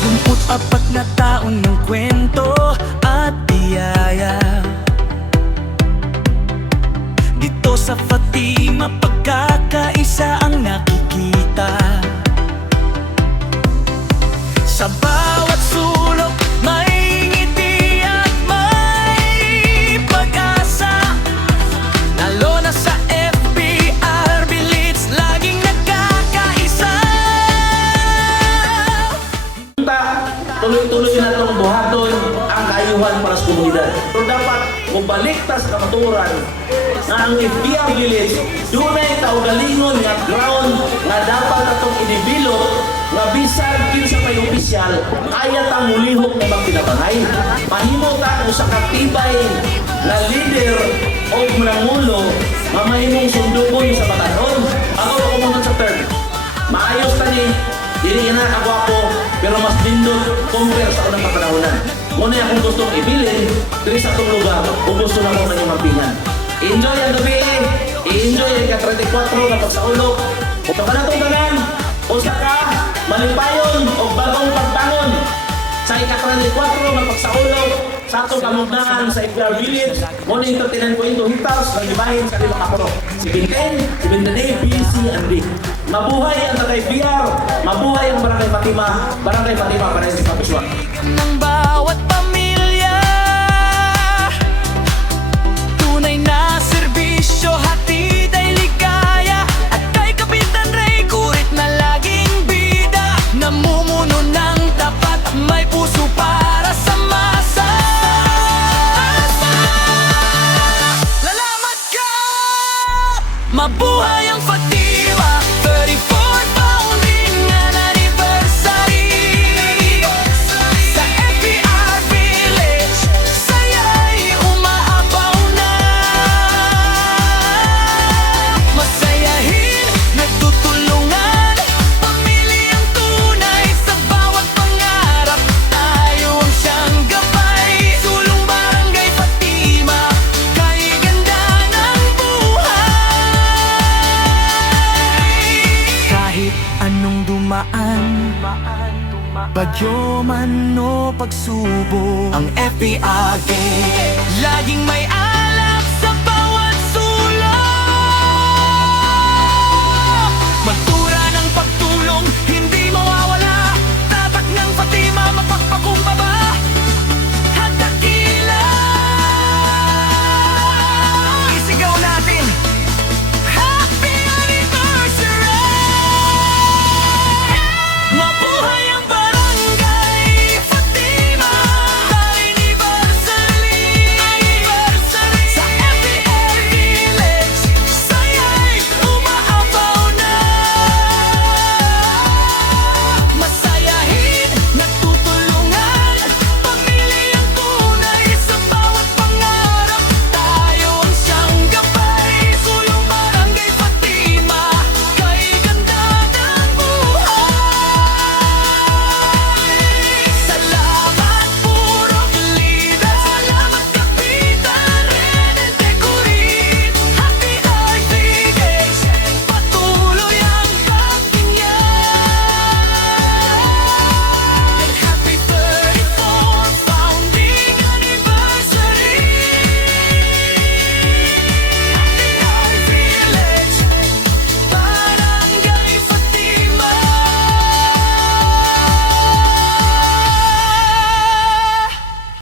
24 na taon ng kwento at biyaya. Dito sa Fatima, pagkakaisa ang nakikita. Sa bawat sulok may ngiti at may pag-asa. Lalo na sa FBR Blitz, laging nagkakaisa. Tuloy-tuloy na itong buhaton ang kaayuhan para sa komunidad. Pero dapat mabaliktas sa kamaturan na ang FBR Village dunay kaugalingon nga ground nga dapat atong idevelop nga bisan kinsa may opisyal kaya ta mulihok na magpinabanhay. Mahimo ta usa ka tibay na leader o nangulo nga mahimong sundubon sa batanon. Ako kumunod sa third. Maayos ta ni dili na agwapo pero mas lindot compare sa unang kapanahonan. Muna akong gustong ibilin diri sa itong lugar o gusto na ko nang mapingan. Enjoy ang gabi! I-enjoy ang ka-34 na pagsaulog. O pa na itong tanan, usa ka, malipayon o bagong pagbangon sa ika-34 na pagsaulog sa itong kamugnahan sa FBR Village. Muna yung 39.2 hectares ng libahin sa 5 kapuro. Si Binten, si Bindane, PC, and D. Mabuhay ang Tatay FBR, mabuhay ang Barangay Fatima para sa Kapuswa. Ng bawat pamilya, tunay na serbisyo, hatid ay ligaya. At kay Kapitan Ray, kurit na laging bida, namumuno ng tapat, may puso para sa masa. Salamat ka! Mabuhay ang Fatima, 34th founding anniversary. Sa FBR Village, saya'y umaapaw na. Masayahin, nagtutulungan, pamilyang tunay sa bawat pangarap. Tayo ang siyang gabay, sulong Barangay Fatima, kay ganda ng buhay. Kahit anong dumaan, bagyo man o pagsubok, ang FBR laging may